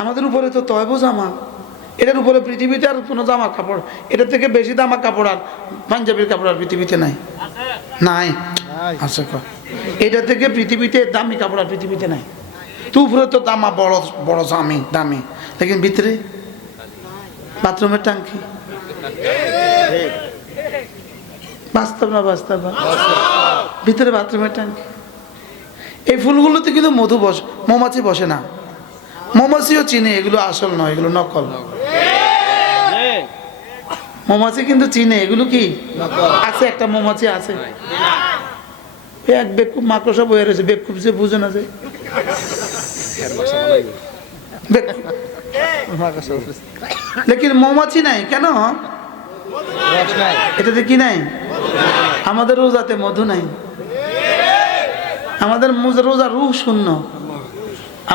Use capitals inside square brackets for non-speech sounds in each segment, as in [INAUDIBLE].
আমাদের উপরে তো তয়ব জামা। এটার উপরে পৃথিবীতে আর কোনো জামা কাপড় এটার থেকে বেশি দামা কাপড় আর পাঞ্জাবির কাপড় আর পৃথিবীতে নাই। নাই। আচ্ছা এটা থেকে পৃথিবীতে দামি কাপড় আর পৃথিবীতে নাই। তো উপরে তো দামা বড় বড় দামি দামি। লেকিন ভিতরে? বাথরুমের টাঙ্কি? বাস্তব না বাস্তব? ভিতরে বাথরুমের ট্যাঙ্কি এই ফুলগুলোতে কিন্তু মধু বস মৌমাছি বসে না। মৌমাছিও চিনে, এগুলো আসল নয়, এগুলো নকল। মৌমাছি কিন্তু চিনে, এগুলো কি? আছে, একটা মৌমাছি আছে। এক বেকুব মাকড়সা বয়ে রয়েছে, বেকুব যে বুঝে না যে। মৌমাছি নাই, কেন? এটাতে কি নাই? আমাদের রোজাতে মধু নাই। আমাদের রোজা রুহ শূন্য।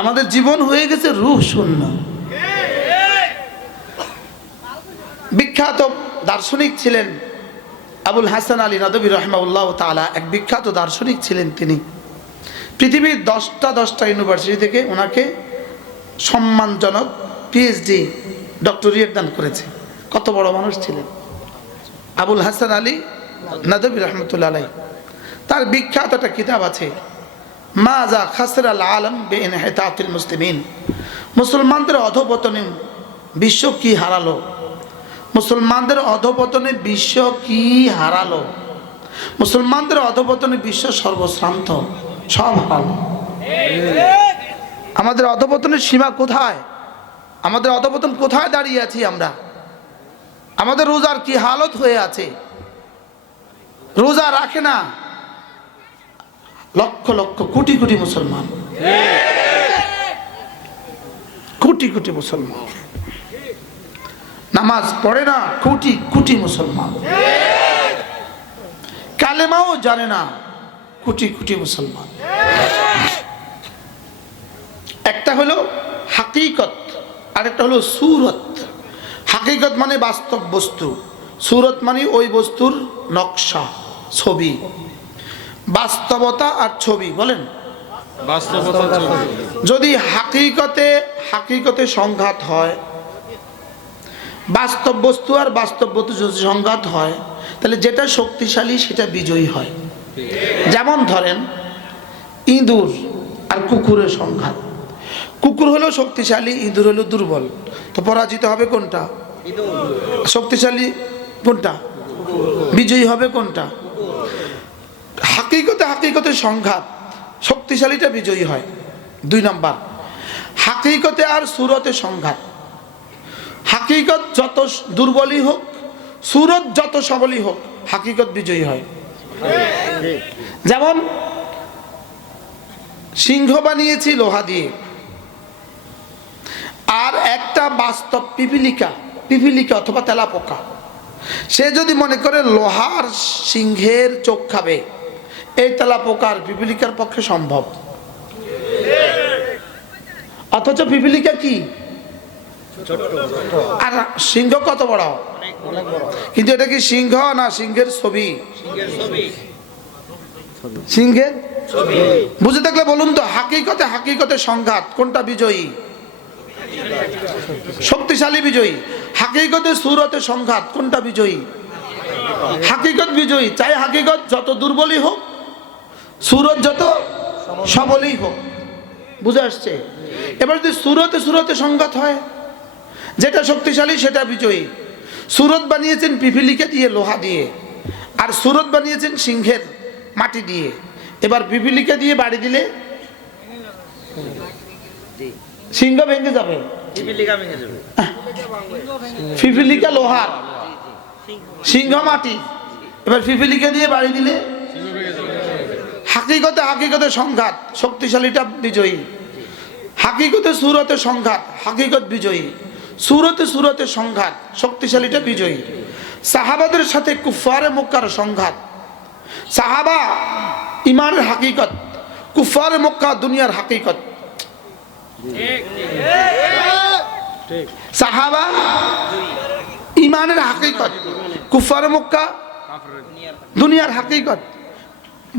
আমাদের জীবন হয়ে গেছে রুহ শূন্য। বিখ্যাত দার্শনিক ছিলেন আবুল হাসান আলী নদবী রহমাউল্লাহ তালা এক বিখ্যাত দার্শনিক ছিলেন তিনি। পৃথিবীর দশটা দশটা ইউনিভার্সিটি থেকে ওনাকে সম্মানজনক পিএইচডি ডক্টরিয়েট দান করেছে। কত বড় মানুষ ছিলেন? আবুল হাসান আলী নদবী রহমতুল্লা আলাই তার বিখ্যাত একটা কিতাব আছে মাজা খাসর আল আলম বেন হেতাতুল মুসলিমিন। মুসলমানদের অধপতনে বিশ্ব কি হারালো? মুসলমানদের অধপতনে বিশ্ব কি হারালো? মুসলমানদের অধপতনে বিশ্ব সর্বশ্রান্ত, সব হারালো। আমাদের অধপতনের সীমা কোথায়? আমাদের অধপতন কোথায় দাঁড়িয়ে আছি আমরা? আমাদের রোজার কি হালত হয়ে আছে? রোজা রাখে না? লক্ষ লক্ষ কোটি কোটি মুসলমান। কোটি কোটি মুসলমান। নামাজ পড়ে না, কোটি কোটি মুসলমান। কালেমাও জানে না, কোটি কোটি মুসলমান। একটা হলো হাকিকত, আরেকটা হলো সুরত। হাকিকত মানে বাস্তব বস্তু। সুরত মানে ওই বস্তুর নকশা, ছবি। বাস্তবতা আর ছবি বলেন। যদি হাকিকতে হাকিকতে সংঘাত হয় বাস্তব বস্তু আর বাস্তব বস্তু যদি সংঘাত হয় তাহলে যেটা শক্তিশালী সেটা বিজয়ী হয়। যেমন ধরেন ইঁদুর আর কুকুরের সংঘাত। কুকুর হলো শক্তিশালী ইঁদুর হলো দুর্বল। তো পরাজিত হবে কোনটা? শক্তিশালী কোনটা? বিজয়ী হবে কোনটা? হাকিকতে হাকিকতে সংঘাত শক্তিশালীটা বিজয়ী হয়। দুই নাম্বার, হাকিকতে আর সুরতে সংঘাত। হাকিকত যত দুর্বলই হোক, সুরত যত সবলই হোক, হাকিকত বিজয়ী হয়। যেমন, সিংহ বানিয়েছি লোহা দিয়ে। আর একটা বাস্তব পিপিলিকা পিপিলিকা অথবা তেলাপোকা। সে যদি মনে করে লোহার সিংহের চোখ খাবে এই তেলাপোকার পিপিলিকার পক্ষে সম্ভব। অথচ পিপিলিকা কি? আর সিংহ কত বড়? কিন্তু এটা কি সিংহ না সিংহের ছবি? সিংহের? বুঝে থাকলে বলুন তো, হাকিকতে হাকিকতে সংঘাত, কোনটা বিজয়ী? শক্তিশালী বিজয়ী। হাকিকতে সুরতে সংঘাত, কোনটা বিজয়ী? হাকিকত বিজয়ী। চাই হাকিকত যত দুর্বলই হোক সুরত যত সবলই হোক। বুঝে আসছে? এবার যদি সুরতে সুরতে সংঘাত হয় যেটা শক্তিশালী সেটা বিজয়ী। সুরত বানিয়েছেন পিপিলিকে দিয়ে লোহা দিয়ে আর সুরত বানিয়েছেন সিংহের মাটি দিয়ে। এবার পিপিলিকা দিয়ে বাড়ি দিলে সিংহ ভেঙে যাবে। পিপিলিকা লোহার সিংহ মাটি। এবার পিপিলিকা দিয়ে বাড়ি দিলে হাকিকতে হাকিকতে সংঘাত, শক্তিশালীটা বিজয়ী। হাকিকতে সুরতে সংঘাত, হাকিকত বিজয়ী। সুরতে সুরতে সংঘাত, শক্তিশালীটা বিজয়ী। সাহাবাদের সাথে কুফারে মক্কার সংঘাত। সাহাবা ইমানের হাকিকত কুফারে মক্কা দুনিয়ার হাকিকত। সাহাবা ইমানের হাকিকত কুফারে মক্কা দুনিয়ার হাকিকত।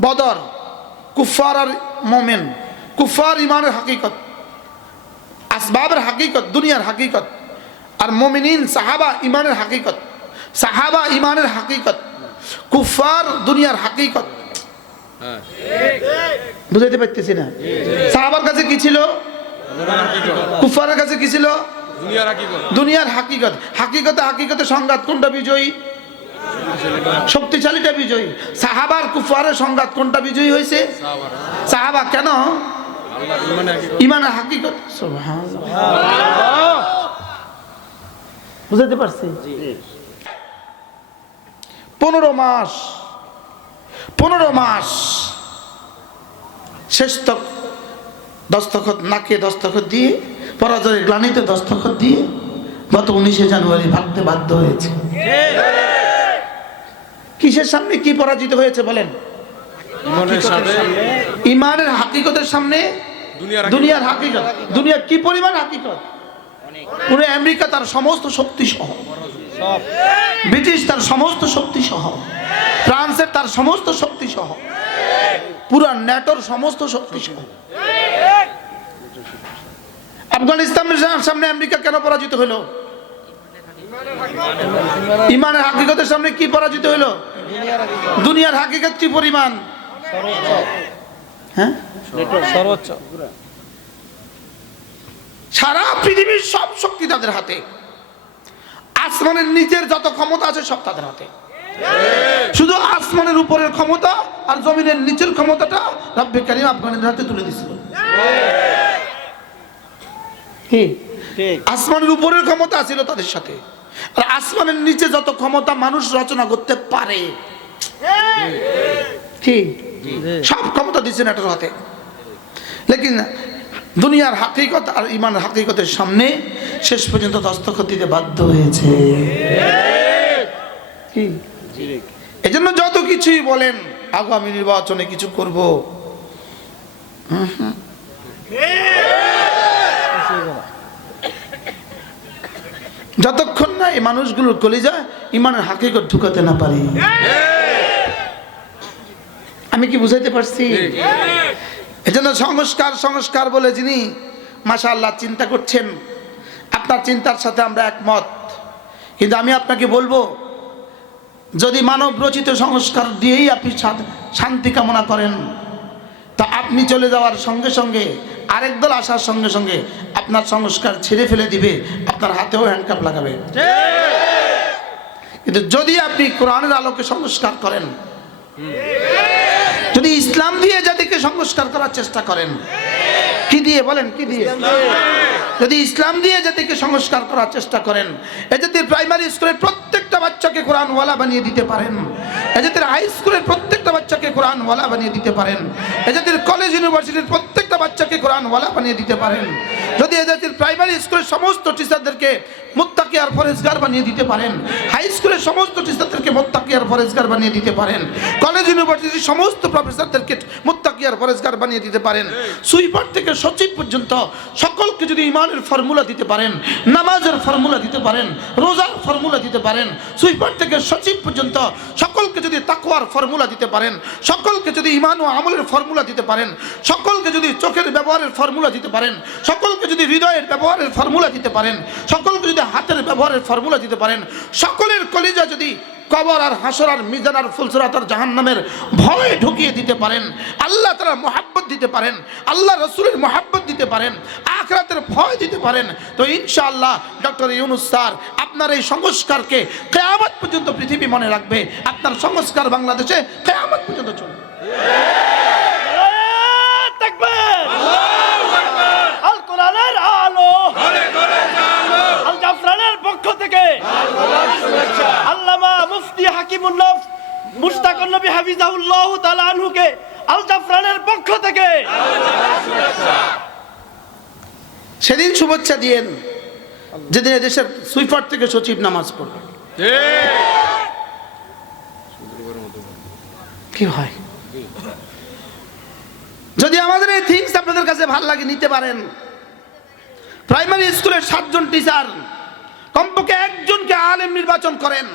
বদর। কুফার আর মোমেন। কুফার ইমানের হাকিকত আসবাবের হাকিকত দুনিয়ার হাকিকত আর মমিনিন সাহাবা ইমানের হাকিকত সাহাবা ইমানের হাকিকত কুফার দুনিয়ার হাকিকত। বুঝাইতে পারতেছি না? সাহাবার কাছে কি ছিল? কুফারের কাছে কি ছিল? দুনিয়ার হাকিকত। হাকিকতে হাকিকতে সংঘাত কোনটা বিজয়ী? শক্তিশালীটা বিজয়ী। সাহাবার কুফারের সংঘাত কোনটা বিজয়ী হয়েছে? সাহাবা কেন? ইমানের বুঝাতে পারছি? পনেরো মাস পনেরো মাস শেষ দস্তখত, নাকে দস্তখত দিয়ে, পরাজয়ের গ্লানিতে দস্তখত দিয়ে গত উনিশে জানুয়ারি ভাবতে বাধ্য হয়েছে। কিসের সামনে কি পরাজিত হয়েছে বলেন? ইমানের হাকিকতের সামনে? দুনিয়ার দুনিয়ার হাকিকত। দুনিয়া কি পরিমাণ হাকিকত? পুরো আমেরিকা তার সমস্ত শক্তি সহ। ব্রিটিশ তার সমস্ত শক্তি সহ। ফ্রান্সের তার সমস্ত শক্তি সহ। পুরো ন্যাটোর সমস্ত শক্তি সহ। আফগানিস্তানের সামনে আমেরিকা কেন পরাজিত হলো? ইমানের হাকিকতের সামনে কি পরাজিত হলো? দুনিয়ার হাকিকত কি পরিমাণ? হ্যাঁ? সর্বোচ্চ। সারা পৃথিবীর সব শক্তি তাদের হাতে। আসমানের নিচের যত ক্ষমতা আছে সব তাদের হাতে। শুধু আসমানের উপরের ক্ষমতা আর জমিনের নিচের ক্ষমতাটা রব্বে কারিম আফগানের হাতে তুলে দিছিল আসমানের উপরের ক্ষমতা ছিল তাদের সাথে। আর আসমানের নিচে যত ক্ষমতা মানুষ রচনা করতে পারে। কি? সব ক্ষমতা দিচ্ছেন এটার হাতে। লেকিন দুনিয়ার হাকিকত আর ইমান হাকিকতের সামনে শেষ পর্যন্ত দস্তখত দিতে বাধ্য হয়েছে। এজন্য যত কিছুই বলেন, আগামী নির্বাচনে কিছু করব। হুম হুম। যতক্ষণ না এই মানুষগুলোর কলিজা ইমানের হাকিকত ঢুকাতে না পারি। আমি কি বুঝাইতে পারছি? এজন্য সংস্কার সংস্কার বলে যিনি মাশা আল্লাহ চিন্তা করছেন আপনার চিন্তার সাথে আমরা একমত। কিন্তু আমি আপনাকে বলব যদি মানব রচিত সংস্কার দিয়েই আপনি শান্তি কামনা করেন তা আপনি চলে যাওয়ার সঙ্গে সঙ্গে আরেক দল আসার সঙ্গে সঙ্গে আপনার সংস্কার ছেড়ে ফেলে দিবে। আপনার হাতেও হ্যান্ডকাপ লাগাবে। কিন্তু যদি আপনি কোরআনের আলোকে সংস্কার করেন, যদি ইসলাম দিয়ে জাতিকে সংস্কার করার চেষ্টা করেন, কি দিয়ে বলেন, কি দিয়ে? যদি ইসলাম দিয়ে জাতিকে সংস্কার করার চেষ্টা করেন এ জাতির প্রাইমারি স্কুলের প্রত্যেকটা বাচ্চাকে কোরআন ওয়ালা বানিয়ে দিতে পারেন এ জাতির হাই স্কুলের প্রত্যেকটা বাচ্চাকে কোরআন ওয়ালা বানিয়ে দিতে পারেন এ জাতির কলেজ ইউনিভার্সিটির প্রত্যেকটা বাচ্চাকে কোরআন ওয়ালা বানিয়ে দিতে পারেন। যদি এ জাতির প্রাইমারি স্কুলের সমস্ত টিচারদেরকে মুত্তাকি আর ফরেজগার বানিয়ে দিতে পারেন হাই স্কুলের সমস্ত টিচারদেরকে মুত্তাকি আর ফরেজগার বানিয়ে দিতে পারেন কলেজ ইউনিভার্সিটির সমস্ত প্রফেসরদেরকে মুত্তাকি আর ফরেজগার বানিয়ে দিতে পারেন, সুইপার থেকে সচিব পর্যন্ত সকলকে যদি ইমানের ফর্মুলা দিতে পারেন, নামাজের ফর্মুলা দিতে পারেন, রোজার ফর্মুলা দিতে পারেন, সুইপার থেকে সচিব পর্যন্ত সকলকে যদি তাকওয়ার ফর্মুলা দিতে পারেন, সকলকে যদি ইমান ও আমলের ফর্মুলা দিতে পারেন, সকলকে যদি চোখের ব্যবহারের ফর্মুলা দিতে পারেন, সকলকে যদি হৃদয়ের ব্যবহারের ফর্মুলা দিতে পারেন, সকলকে যদি হাতের ব্যবহারের ফর্মুলা দিতে পারেন, সকলের কলিজা যদি কবর আর হাসর আর মিজান আর ফুলসরাত আর জাহান্নামের ভয় ঢুকিয়ে দিতে পারেন, আল্লাহ তারা মোহাব্বত দিতে পারেন, আল্লাহ রসুলের মোহাব্বত দিতে পারেন, আখরাতের ভয় দিতে পারেন, তো ইনশাআল্লাহ ডক্টর ইউনুস স্যার, আপনার এই সংস্কারকে কেয়ামত পর্যন্ত পৃথিবী মনে রাখবে, আপনার সংস্কার বাংলাদেশে কেয়ামত পর্যন্ত চলবে আল কোরআনের আলো আল জাফরানের পক্ষ থেকে আল্লামা মুফতি হাকিমুল্লাহ নবী হাফিজাহুল্লাহ তাআলা আনহুকে আল জাফরানের পক্ষ থেকে। সেদিন শুভেচ্ছা দিয়েন যেদিন দেশের সুইপার থেকে সচিব নামাজ পড়বে। কি হয়? যদি আমাদের এই থিংস আপনাদের কাছে ভালো লাগে নিতে পারেন। প্রাইমারি স্কুলের সাতজন টিচার আলেম নির্বাচন করেন।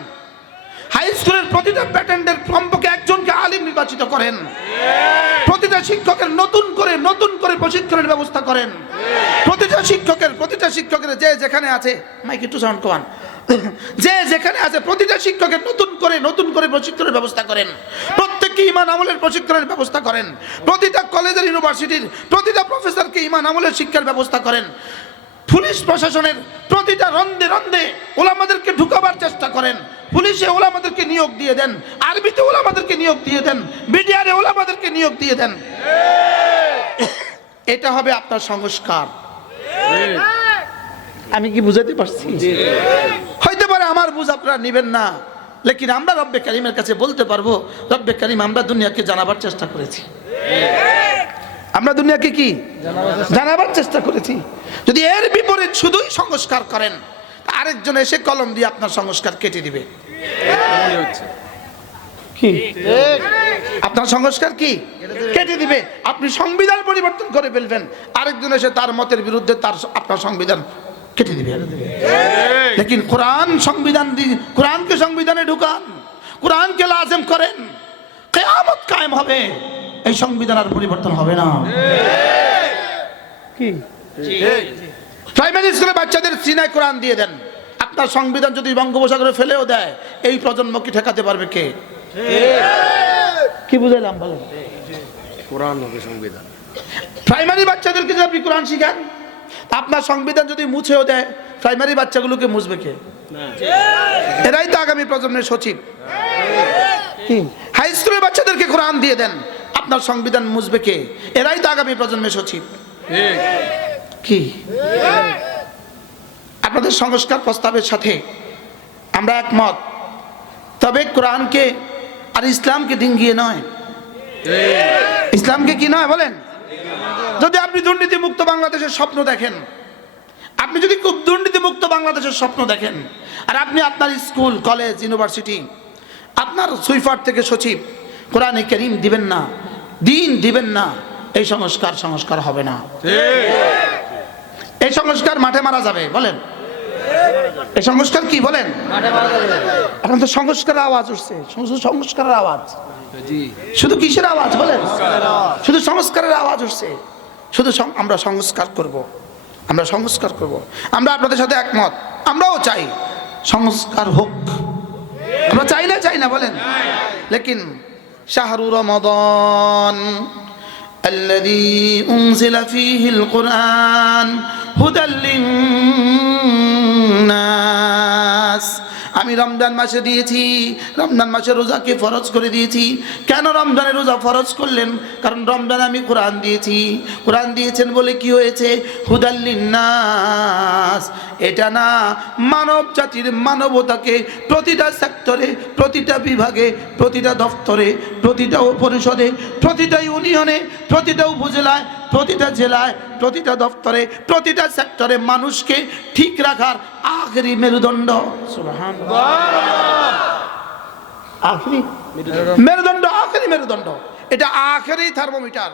হাই স্কুলের প্রতিটা প্যাটেন্টের কমপক্ষে একজনকে আলিম নির্বাচিত করেন। প্রতিটা শিক্ষকের নতুন করে নতুন করে প্রশিক্ষণের ব্যবস্থা করেন। প্রতিটা শিক্ষকের প্রতিটা শিক্ষকের যে যেখানে আছে, মাইক একটু সাউন্ড কমান। যে যেখানে আছে, প্রতিটা শিক্ষকের নতুন করে নতুন করে প্রশিক্ষণের ব্যবস্থা করেন। প্রত্যেককে ইমান আমলের প্রশিক্ষণের ব্যবস্থা করেন। প্রতিটা কলেজের, ইউনিভার্সিটির প্রতিটা প্রফেসরকে ইমান আমলের শিক্ষার ব্যবস্থা করেন। পুলিশ প্রশাসনের প্রতিটা রন্দে রন্দে ওলামাদেরকে ঢুকাবার চেষ্টা করেন। পুলিশে ওলামাদেরকে নিয়োগ দিয়ে দেন। আরবিতে ওলামাদেরকে নিয়োগ দিয়ে দেন। বিডিআরে ওলামাদেরকে নিয়োগ দিয়ে দেন। [COUGHS] এটা হবে আপনার সংস্কার। আমি কি বুঝাতে পারছি? হইতে পারে আমার বুঝ আপনারা নেবেন না, লেকিন আমরা রব্বে কারিমের কাছে বলতে পারব, রব্বে কারিম আমরা দুনিয়াকে জানাবার চেষ্টা করেছি। আমরা দুনিয়াকে কি? জানাবার চেষ্টা করেছি। যদি এর বিপরীত শুধুই সংস্কার করেন আরেকজন এসে কলম দিয়ে আপনার সংস্কার কেটে দিবে। আপনার সংস্কার কি? কেটে দিবে। আপনি সংবিধান পরিবর্তন করে ফেলবেন। আরেকজন এসে তার মতের বিরুদ্ধে তার আপনার সংবিধান কেটে দিবে। লেকিন কোরআন সংবিধান কোরআনকে সংবিধানে ঢুকান। কোরআনকে লাজেম করেন। কেয়ামত কায়েম হবে। এই সংবিধান আর পরিবর্তন হবে না। কি? প্রাইমারি স্কুলে বাচ্চাদের সিনায় কোরআন দিয়ে দেন। আপনার সংবিধান যদি বঙ্গোপসাগরে ফেলেও দেয় এই প্রজন্ম কি ঠেকাতে পারবে কে? কি বুঝাইলাম বলেন কোরআন হবে সংবিধান। প্রাইমারি বাচ্চাদেরকে যদি আপনি কোরআন শিখান আপনার সংবিধান যদি মুছেও দেয় প্রাইমারি বাচ্চাগুলোকে মুছবে কে? এরাই তো আগামী প্রজন্মের সচিব। হাই স্কুলের বাচ্চাদেরকে কোরআন দিয়ে দেন। আপনার সংবিধান মুছবে কে? এরাই তো আগামী প্রজন্মের সচিব। কি? আপনাদের সংস্কার প্রস্তাবের সাথে আমরা একমত। তবে কোরআনকে আর ইসলামকে ডিঙ্গিয়ে নয়। ইসলামকে কি নয় বলেন? যদি আপনি দুর্নীতি মুক্ত বাংলাদেশের স্বপ্ন দেখেন, আপনি যদি খুব দুর্নীতি মুক্ত বাংলাদেশের স্বপ্ন দেখেন, আর আপনি আপনার স্কুল, কলেজ, ইউনিভার্সিটি আপনার সুইফার থেকে সচিব। কোরআনে করিম দিবেন না দিন দিবেন না এই সংস্কার সংস্কার হবে না। এই সংস্কার মাঠে মারা যাবে বলেন। এই সংস্কার কি বলেন? এখন তো সংস্কারের আওয়াজ উঠছে শুধু সংস্কারের আওয়াজ। শুধু কিসের আওয়াজ বলেন? শুধু সংস্কারের আওয়াজ উঠছে। শুধু সং- আমরা সংস্কার করব। আমরা সংস্কার করব। আমরা আপনাদের সাথে একমত। আমরাও চাই সংস্কার হোক। আমরা চাই না চাই না বলেন লেকিন শাহরু রমাদান الذي أنزل فيه القرآن هدى للناس আমি রমজান মাসে দিয়েছি, রমজান মাসে রোজাকে ফরজ করে দিয়েছি। কেন রমজানে রোজা ফরজ করলেন? কারণ রমজান আমি কোরআন দিয়েছি। কোরআন দিয়েছেন বলে কি হয়েছে? হুদাল্লিন্নাস এটা না মানব জাতির মানবতাকে প্রতিটা সেক্টরে, প্রতিটা বিভাগে, প্রতিটা দফতরে প্রতিটা পরিষদে প্রতিটা ইউনিয়নে, প্রতিটা উপজেলায় প্রতিটা জেলায় প্রতিটা দপ্তরে প্রতিটা সেক্টরে মানুষকে ঠিক রাখার আখেরি মেরুদণ্ড। আখেরি? মেরুদণ্ড। আখেরি মেরুদণ্ড। এটা আখেরি থার্মোমিটার